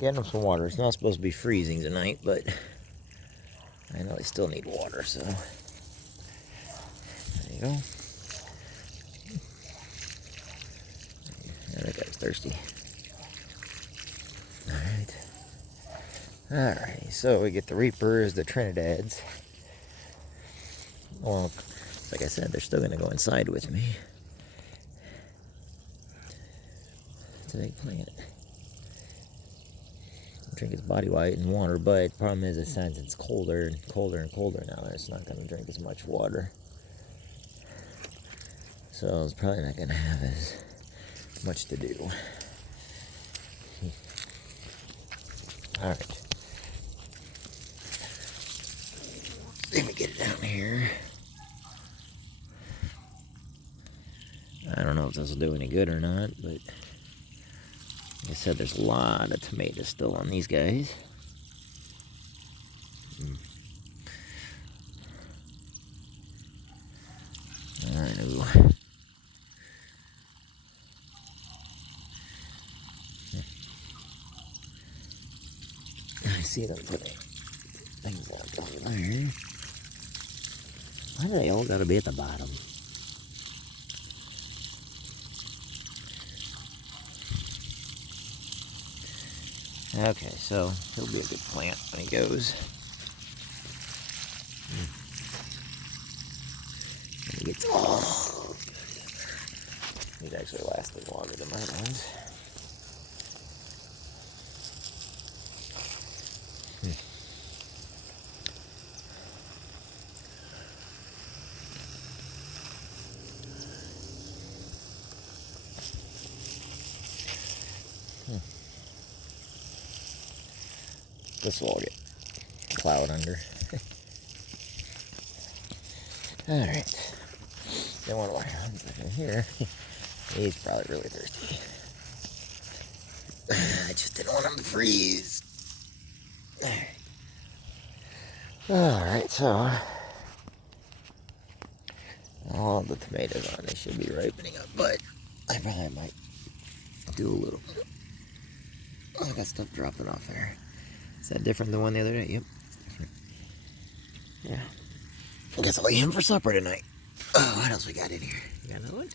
Getting them some water. It's not supposed to be freezing tonight, but I know they still need water, so there you go. That guy's thirsty. Alright, so we get the Reapers, the Trinidads. Well, like I said, they're still going to go inside with me. It's a big plant. Drink its body weight in water, but the problem is, since it's colder and colder and colder now, it's not going to drink as much water. So it's probably not going to have as much to do. Alright. Let me get it down here. I don't know if this will do any good or not, but like I said, there's a lot of tomatoes still on these guys. I know. I see them putting things up over there. Why do they all gotta be at the bottom? Okay, so he'll be a good plant when he goes. He gets, he's actually lasting longer than my ones. This will all get plowed under. Alright. Don't want to walk in here. He's probably really thirsty. I just didn't want him to freeze. Alright, so all the tomatoes on, they should be ripening up, but I probably might do a little. Oh, I got stuff dropping off there. Is that different than the one the other day? Yep. Yeah. I guess I'll eat him for supper tonight. Oh, what else we got in here? You got another one?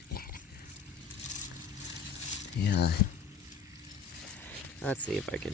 Yeah. Let's see if I can